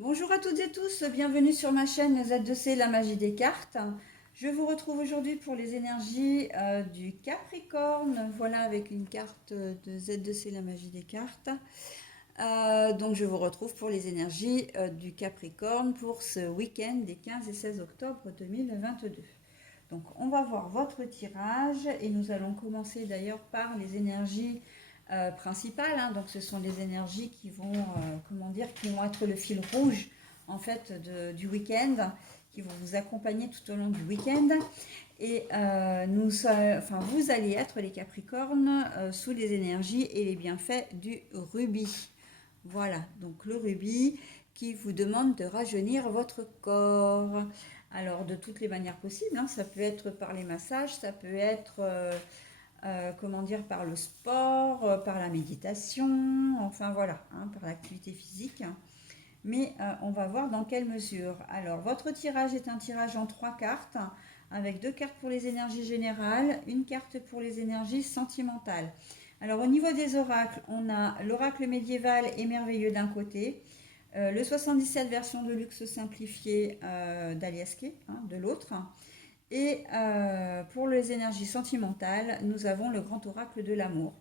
Bonjour à toutes et tous, bienvenue sur ma chaîne Z2C, la magie des cartes. Je vous retrouve aujourd'hui pour les énergies du Capricorne, voilà avec une carte de Z2C, la magie des cartes. Donc je vous retrouve pour les énergies du Capricorne pour ce week-end des 15 et 16 octobre 2022. Donc on va voir votre tirage et nous allons commencer d'ailleurs par les énergies principales. Donc ce sont les énergies qui vont, qui vont être le fil rouge en fait du week-end, qui vont vous accompagner tout au long du week-end. Et vous allez être les Capricornes sous les énergies et les bienfaits du rubis. Voilà, donc le rubis qui vous demande de rajeunir votre corps. Alors de toutes les manières possibles, ça peut être par les massages, ça peut être par le sport, par la méditation, enfin voilà, par l'activité physique. Mais on va voir dans quelle mesure. Alors votre tirage est un tirage en 3 cartes, avec 2 cartes pour les énergies générales, une carte pour les énergies sentimentales. Alors au niveau des oracles, on a l'oracle médiéval et merveilleux d'un côté, le 77 version de luxe simplifiée d'Aliaské de l'autre. Et pour les énergies sentimentales, nous avons le grand oracle de l'amour.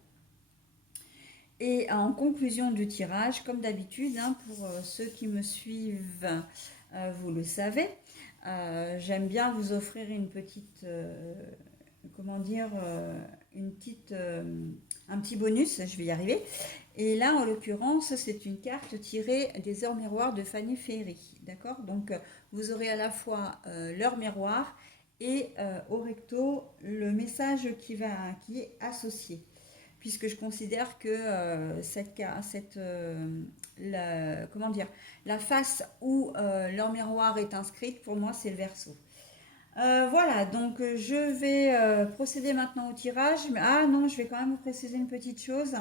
Et en conclusion du tirage, comme d'habitude, pour ceux qui me suivent, vous le savez, j'aime bien vous offrir une petite, un petit bonus, je vais y arriver. Et là, en l'occurrence, c'est une carte tirée des heures miroirs de Fanny Ferry. D'accord. Donc, vous aurez à la fois l'heure miroir et au recto le message qui est associé. Puisque je considère que la face où l'heure miroir est inscrite, pour moi, c'est le Verseau. Voilà, donc je vais procéder maintenant au tirage. Ah non, je vais quand même vous préciser une petite chose.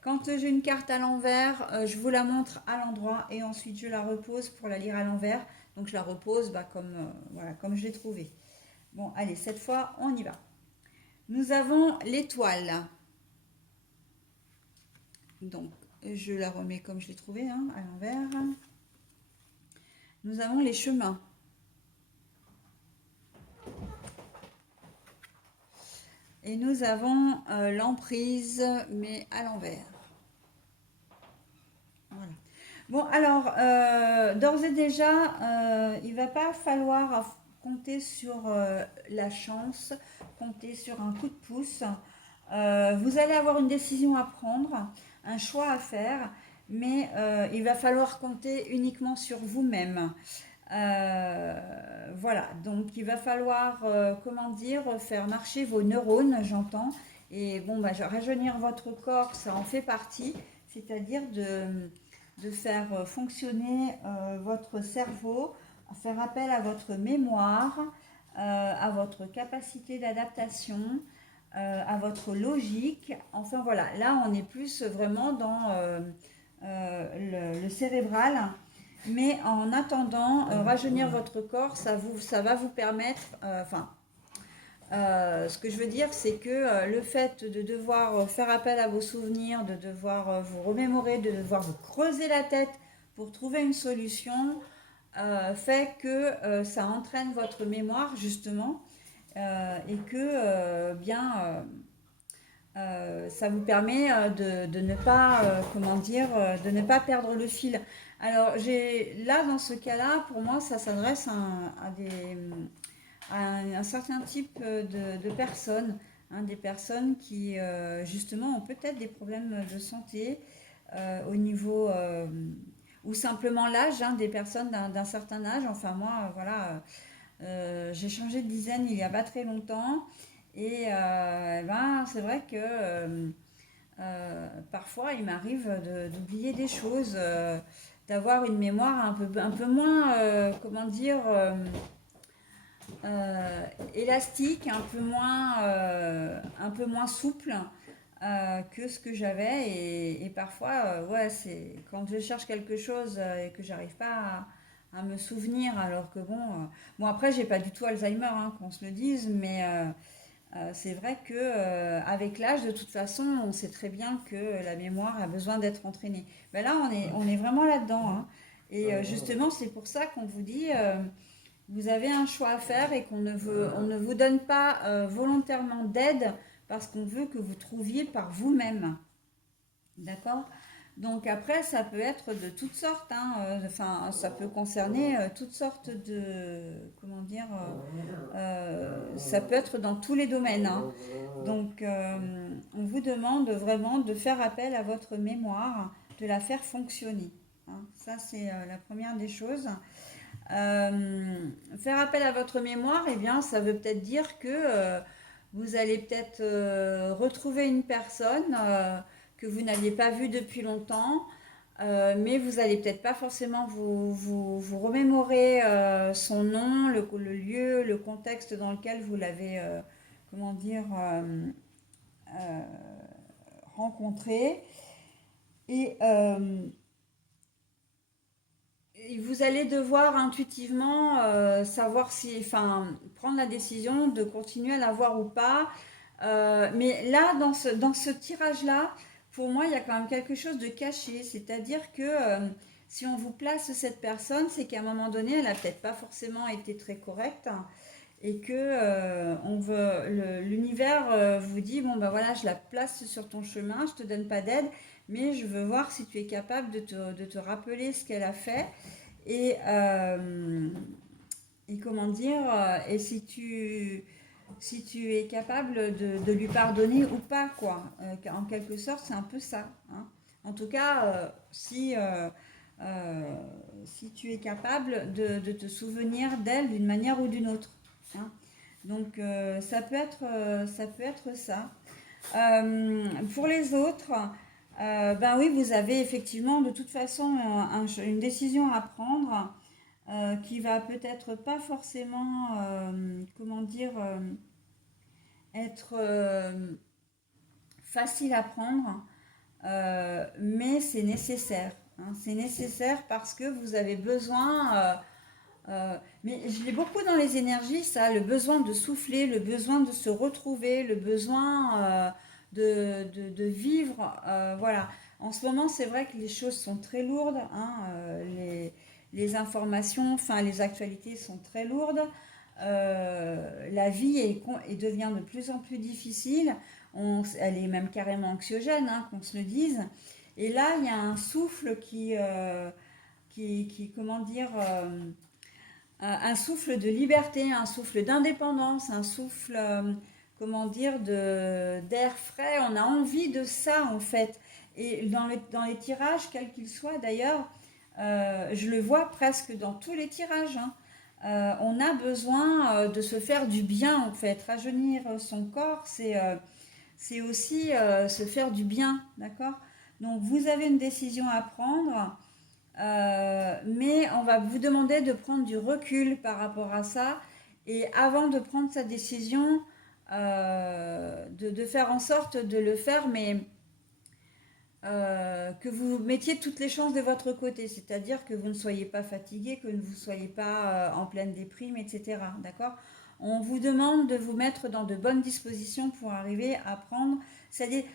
Quand j'ai une carte à l'envers, je vous la montre à l'endroit et ensuite je la repose pour la lire à l'envers. Donc je la repose comme je l'ai trouvée. Bon, allez, cette fois, on y va. Nous avons l'étoile. Donc je la remets comme je l'ai trouvée, à l'envers. Nous avons les chemins. Et nous avons l'emprise, mais à l'envers. Voilà. Bon, alors, d'ores et déjà, il ne va pas falloir compter sur la chance, compter sur un coup de pouce. Vous allez avoir une décision à prendre, un choix à faire, mais il va falloir compter uniquement sur vous-même. Voilà, donc il va falloir, faire marcher vos neurones, j'entends. Et bon, rajeunir votre corps, ça en fait partie, c'est-à-dire de faire fonctionner votre cerveau, faire appel à votre mémoire, à votre capacité d'adaptation, à votre logique. Enfin voilà, là on est plus vraiment dans le cérébral. Mais en attendant, rajeunir votre corps, ça va vous permettre, ce que je veux dire, c'est que le fait de devoir faire appel à vos souvenirs, de devoir vous remémorer, de devoir vous creuser la tête pour trouver une solution, fait que ça entraîne votre mémoire justement et que ça vous permet de ne pas, de ne pas perdre le fil. Alors là, dans ce cas-là, pour moi, ça s'adresse à un certain type de personnes, des personnes qui justement ont peut-être des problèmes de santé au niveau ou simplement l'âge, des personnes d'un certain âge. Enfin moi, voilà, j'ai changé de dizaine il n'y a pas très longtemps et c'est vrai que parfois il m'arrive d'oublier des choses, d'avoir une mémoire un peu moins, élastique, un peu moins souple que ce que j'avais. Et parfois, ouais, c'est quand je cherche quelque chose et que j'arrive pas à me souvenir, alors que bon après, j'ai pas du tout Alzheimer, qu'on se le dise, mais c'est vrai que avec l'âge, de toute façon, on sait très bien que la mémoire a besoin d'être entraînée. Ben là, on est vraiment là-dedans. Et justement, c'est pour ça qu'on vous dit, vous avez un choix à faire et on ne vous donne pas volontairement d'aide parce qu'on veut que vous trouviez par vous-même. D'accord? Donc après, ça peut être de toutes sortes, hein, enfin, ça peut concerner toutes sortes de, comment dire, ça peut être dans tous les domaines, hein. Donc, on vous demande vraiment de faire appel à votre mémoire, de la faire fonctionner, hein. Ça, c'est la première des choses. Faire appel à votre mémoire, eh bien, ça veut peut-être dire que vous allez peut-être retrouver une personne que vous n'aviez pas vue depuis longtemps, mais vous allez peut-être pas forcément vous remémorer son nom, le lieu, le contexte dans lequel vous l'avez, comment dire, euh, rencontré. Et vous allez devoir intuitivement savoir si, enfin, prendre la décision de continuer à la voir ou pas. Mais là, dans ce tirage-là, pour moi, il y a quand même quelque chose de caché. C'est-à-dire que si on vous place cette personne, c'est qu'à un moment donné, elle n'a peut-être pas forcément été très correcte, hein, et que l'univers vous dit, bon ben voilà, je la place sur ton chemin, je te donne pas d'aide, mais je veux voir si tu es capable de te rappeler ce qu'elle a fait et, et comment dire, et si tu es capable de lui pardonner ou pas, quoi. En quelque sorte, c'est un peu ça, hein. En tout cas, si tu es capable de te souvenir d'elle d'une manière ou d'une autre, hein. Donc, ça peut être ça. Pour les autres, ben oui, vous avez effectivement de toute façon une décision à prendre qui va peut-être pas forcément, comment dire, être facile à prendre, mais c'est nécessaire, hein. C'est nécessaire parce que vous avez besoin, mais je l'ai beaucoup dans les énergies, ça, le besoin de souffler, le besoin de se retrouver, le besoin de vivre, voilà. En ce moment, c'est vrai que les choses sont très lourdes, hein, les informations, enfin les actualités sont très lourdes. La vie devient de plus en plus difficile. Elle est même carrément anxiogène, hein, qu'on se le dise. Et là, il y a un souffle comment dire, un souffle de liberté, un souffle d'indépendance, un souffle, comment dire, d'air frais. On a envie de ça, en fait. Et dans les tirages, quels qu'ils soient d'ailleurs, je le vois presque dans tous les tirages, hein. On a besoin de se faire du bien, en fait. Rajeunir son corps, c'est aussi se faire du bien, d'accord? Donc, vous avez une décision à prendre. Mais on va vous demander de prendre du recul par rapport à ça et avant de prendre sa décision, de faire en sorte de le faire, mais que vous mettiez toutes les chances de votre côté, c'est-à-dire que vous ne soyez pas fatigué, que vous ne soyez pas en pleine déprime, etc. D'accord? On vous demande de vous mettre dans de bonnes dispositions pour arriver à prendre.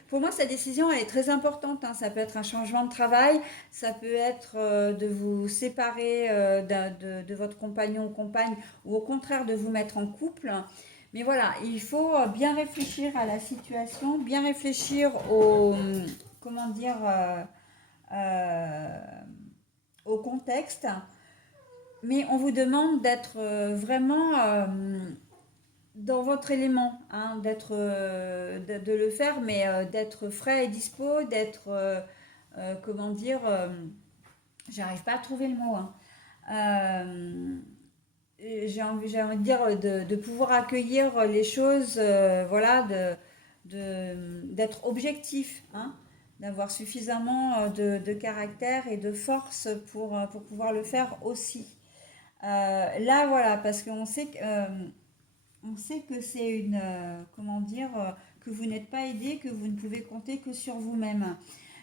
Pour moi, cette décision, elle est très importante, hein. Ça peut être un changement de travail, ça peut être de vous séparer de votre compagnon ou compagne, ou au contraire de vous mettre en couple. Mais voilà, il faut bien réfléchir à la situation, bien réfléchir comment dire, euh, au contexte. Mais on vous demande d'être vraiment dans votre élément, hein, de le faire, mais d'être frais et dispo, d'être, comment dire, j'arrive pas à trouver le mot, hein. Euh, j'ai envie de dire de pouvoir accueillir les choses, voilà, d'être objectif, hein, d'avoir suffisamment de caractère et de force pour pouvoir le faire aussi. Là, voilà, parce qu'on sait on sait que c'est une, comment dire, que vous n'êtes pas aidé, que vous ne pouvez compter que sur vous-même.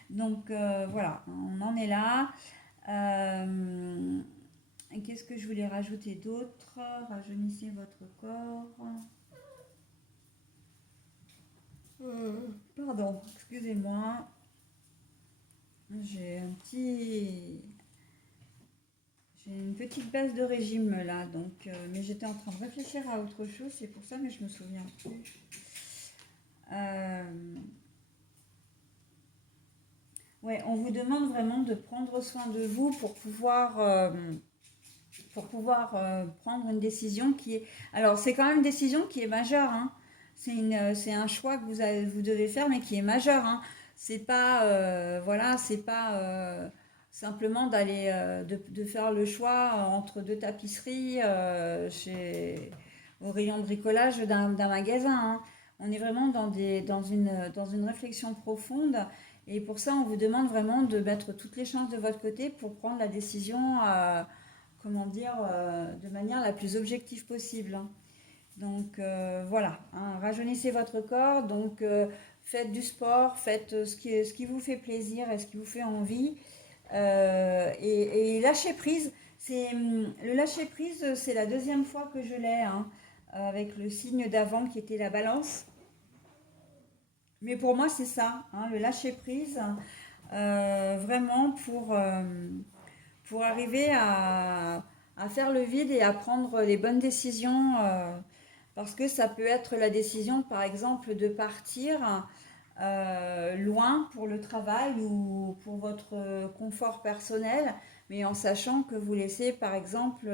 Donc voilà, on en est là. Euh, Qu'est-ce que je voulais rajouter d'autre? Rajeunissez votre corps. Pardon, excusez-moi. J'ai un petit... petite baisse de régime là, donc, mais j'étais en train de réfléchir à autre chose, c'est pour ça, mais je me souviens plus. Ouais, on vous demande vraiment de prendre soin de vous pour pouvoir prendre une décision qui est... Alors, c'est quand même une décision qui est majeure, hein. C'est un choix que vous devez faire, mais qui est majeur, hein. C'est pas, voilà, c'est pas simplement de faire le choix entre deux tapisseries au rayon bricolage d'un magasin, hein. On est vraiment dans une réflexion profonde. Et pour ça, on vous demande vraiment de mettre toutes les chances de votre côté pour prendre la décision comment dire, de manière la plus objective possible, hein. Donc voilà, hein, rajeunissez votre corps, donc faites du sport, faites ce qui vous fait plaisir et ce qui vous fait envie, et lâchez prise. Le lâcher prise, c'est la deuxième fois que je l'ai, hein, avec le signe d'avant qui était la balance. Mais pour moi, c'est ça, hein, le lâcher prise, vraiment pour arriver à faire le vide et à prendre les bonnes décisions, parce que ça peut être la décision, par exemple, de partir loin pour le travail ou pour votre confort personnel, mais en sachant que vous laissez, par exemple,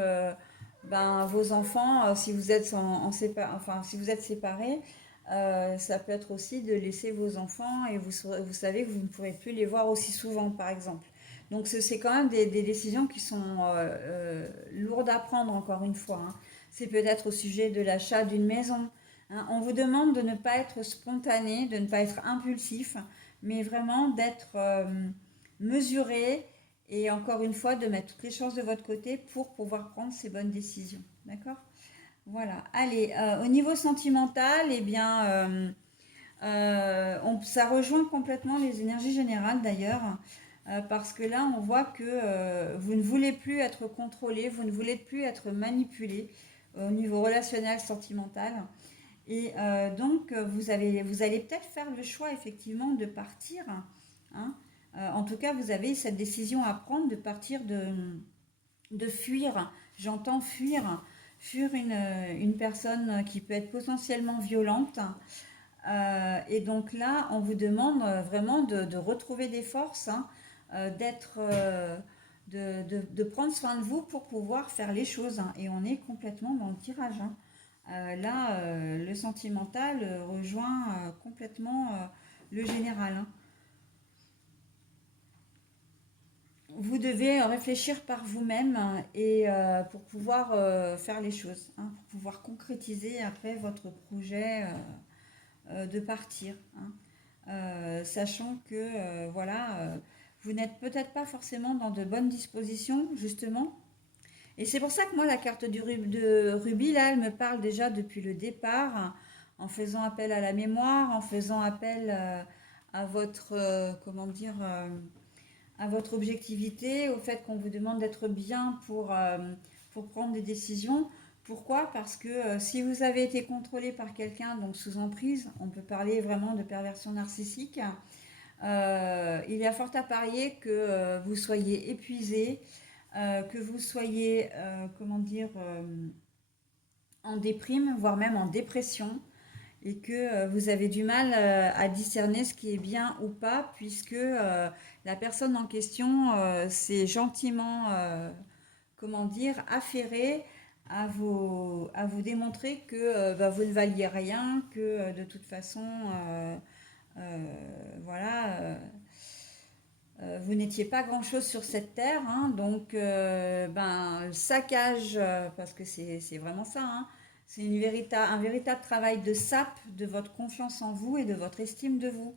vos enfants, si vous êtes enfin, si vous êtes séparés, ça peut être aussi de laisser vos enfants et vous savez que vous ne pourrez plus les voir aussi souvent, par exemple. Donc c'est quand même des décisions qui sont lourdes à prendre, encore une fois, hein. C'est peut-être au sujet de l'achat d'une maison, hein. On vous demande de ne pas être spontané, de ne pas être impulsif, mais vraiment d'être mesuré et encore une fois de mettre toutes les chances de votre côté pour pouvoir prendre ces bonnes décisions. D'accord? Voilà. Allez, au niveau sentimental, eh bien, ça rejoint complètement les énergies générales d'ailleurs, parce que là, on voit que vous ne voulez plus être contrôlé, vous ne voulez plus être manipulé au niveau relationnel, sentimental. Et donc, vous allez peut-être faire le choix effectivement de partir, hein. En tout cas, vous avez cette décision à prendre de partir, de fuir. J'entends fuir, fuir une personne qui peut être potentiellement violente. Et donc là, on vous demande vraiment de retrouver des forces, hein, de prendre soin de vous pour pouvoir faire les choses, hein. Et on est complètement dans le tirage, hein. Là, le sentimental rejoint complètement le général, hein. Vous devez réfléchir par vous-même, hein, et pour pouvoir faire les choses, hein, pour pouvoir concrétiser après votre projet de partir, hein. Sachant que voilà, vous n'êtes peut-être pas forcément dans de bonnes dispositions, justement. Et c'est pour ça que moi, la carte de Rubis, là, elle me parle déjà depuis le départ, hein, en faisant appel à la mémoire, en faisant appel à votre, comment dire, à votre objectivité, au fait qu'on vous demande d'être bien pour prendre des décisions. Pourquoi? Parce que si vous avez été contrôlé par quelqu'un, donc sous emprise, on peut parler vraiment de perversion narcissique, il y a fort à parier que vous soyez épuisé, que vous soyez, comment dire, en déprime, voire même en dépression, et que vous avez du mal à discerner ce qui est bien ou pas, puisque la personne en question s'est gentiment, comment dire, affairée à vous démontrer que vous ne valiez rien, que de toute façon, voilà, vous n'étiez pas grand-chose sur cette terre, hein. Donc saccage, parce que c'est vraiment ça, hein. C'est un véritable travail de sape de votre confiance en vous et de votre estime de vous.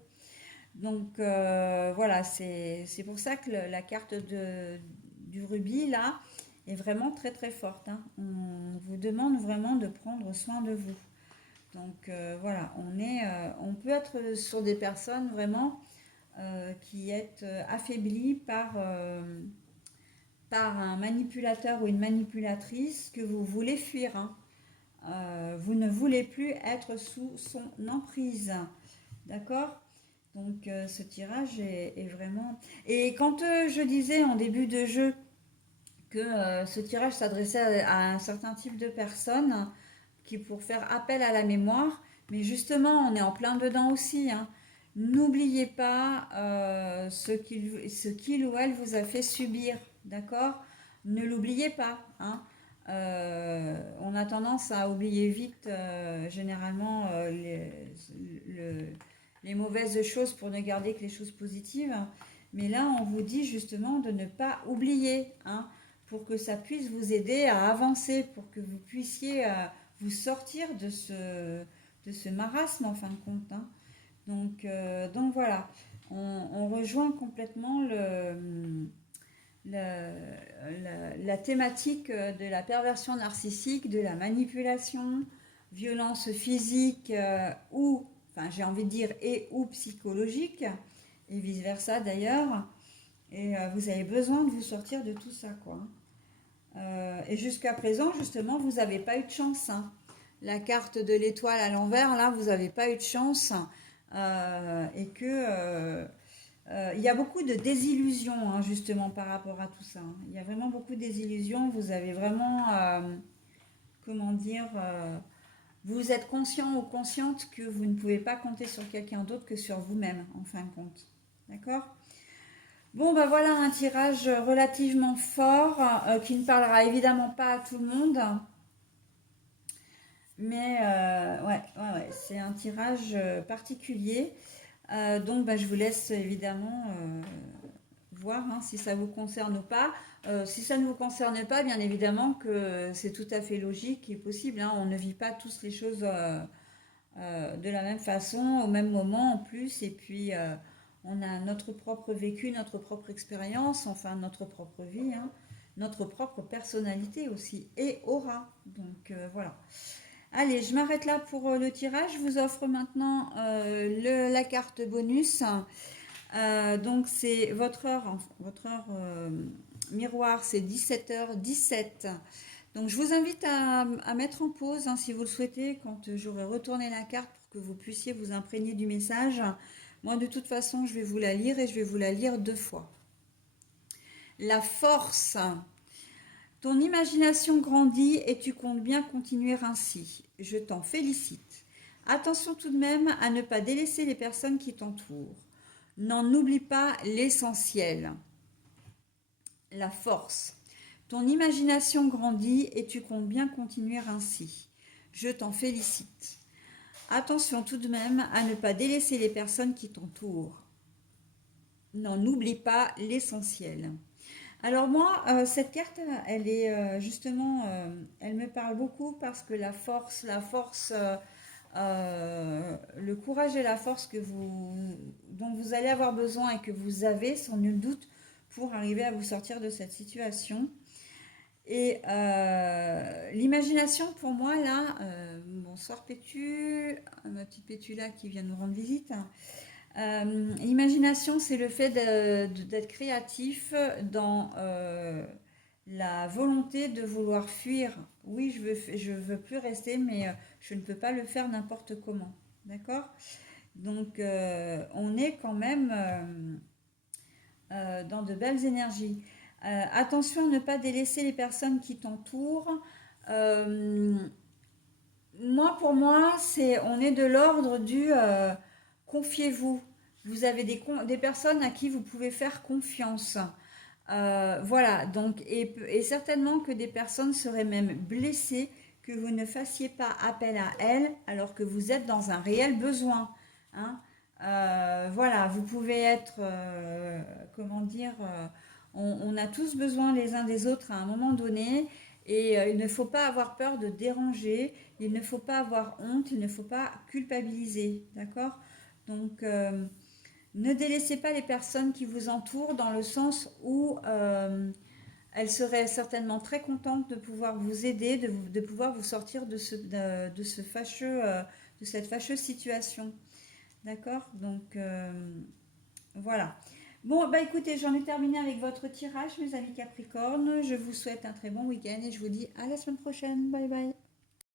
Donc voilà, c'est pour ça que la carte du rubis, là, est vraiment très très forte, hein. On vous demande vraiment de prendre soin de vous. Donc voilà, on peut être sur des personnes vraiment qui êtes affaiblies par un manipulateur ou une manipulatrice que vous voulez fuir, hein. Vous ne voulez plus être sous son emprise. D'accord? Donc ce tirage est vraiment... Et quand je disais en début de jeu que ce tirage s'adressait à un certain type de personnes qui pour faire appel à la mémoire, mais justement on est en plein dedans aussi, hein. N'oubliez pas ce qu'il ou elle vous a fait subir, d'accord? Ne l'oubliez pas, hein. On a tendance à oublier vite généralement les mauvaises choses pour ne garder que les choses positives. Mais là, on vous dit justement de ne pas oublier, hein, pour que ça puisse vous aider à avancer, pour que vous puissiez vous sortir de ce marasme en fin de compte, hein. Donc voilà, on rejoint complètement la thématique de la perversion narcissique, de la manipulation, violence physique ou, enfin j'ai envie de dire, et ou psychologique, et vice-versa d'ailleurs. Et vous avez besoin de vous sortir de tout ça, quoi. Et jusqu'à présent, justement, vous n'avez pas eu de chance, hein. La carte de l'étoile à l'envers, là, vous n'avez pas eu de chance. Et que il y a beaucoup de désillusions, hein, justement, par rapport à tout ça, hein. Il y a vraiment beaucoup de désillusions. Vous avez vraiment, comment dire, vous êtes conscient ou consciente que vous ne pouvez pas compter sur quelqu'un d'autre que sur vous-même, en fin de compte. D'accord? Bon, ben voilà un tirage relativement fort qui ne parlera évidemment pas à tout le monde. Mais ouais, c'est un tirage particulier. Donc, bah, je vous laisse évidemment voir, hein, si ça vous concerne ou pas. Si ça ne vous concerne pas, bien évidemment que c'est tout à fait logique et possible, hein. On ne vit pas tous les choses de la même façon, au même moment en plus. Et puis, on a notre propre vécu, notre propre expérience, enfin notre propre vie, hein, notre propre personnalité aussi et aura. Donc, voilà. Allez, je m'arrête là pour le tirage. Je vous offre maintenant la carte bonus. Donc c'est votre heure miroir, c'est 17h17. Donc je vous invite à mettre en pause, hein, si vous le souhaitez, quand j'aurai retourné la carte pour que vous puissiez vous imprégner du message. Moi de toute façon, je vais vous la lire et je vais vous la lire 2 fois. La force. Ton imagination grandit et tu comptes bien continuer ainsi. Je t'en félicite. Attention tout de même à ne pas délaisser les personnes qui t'entourent. N'en oublie pas l'essentiel. La force. Ton imagination grandit et tu comptes bien continuer ainsi. Je t'en félicite. Attention tout de même à ne pas délaisser les personnes qui t'entourent. N'en oublie pas l'essentiel. Alors moi, cette carte, elle est justement, elle me parle beaucoup parce que le courage et la force dont vous allez avoir besoin et que vous avez sans nul doute pour arriver à vous sortir de cette situation. Et l'imagination pour moi là, bonsoir Pétu, ma petite Pétu là qui vient nous rendre visite. L'imagination, c'est le fait d'être créatif dans la volonté de vouloir fuir. Oui, je veux plus rester, mais je ne peux pas le faire n'importe comment. D'accord? Donc, on est quand même dans de belles énergies. Attention à ne pas délaisser les personnes qui t'entourent. Pour moi, on est de l'ordre du confiez-vous. Vous avez des personnes à qui vous pouvez faire confiance. Voilà, donc, et certainement que des personnes seraient même blessées que vous ne fassiez pas appel à elles alors que vous êtes dans un réel besoin, hein. Voilà, vous pouvez être, comment dire, on a tous besoin les uns des autres à un moment donné et il ne faut pas avoir peur de déranger, il ne faut pas avoir honte, il ne faut pas culpabiliser, d'accord? Donc, ne délaissez pas les personnes qui vous entourent dans le sens où elles seraient certainement très contentes de pouvoir vous aider, de pouvoir vous sortir de cette fâcheuse situation. D'accord? Donc, voilà. Bon, bah écoutez, j'en ai terminé avec votre tirage, mes amis Capricornes. Je vous souhaite un très bon week-end et je vous dis à la semaine prochaine. Bye bye.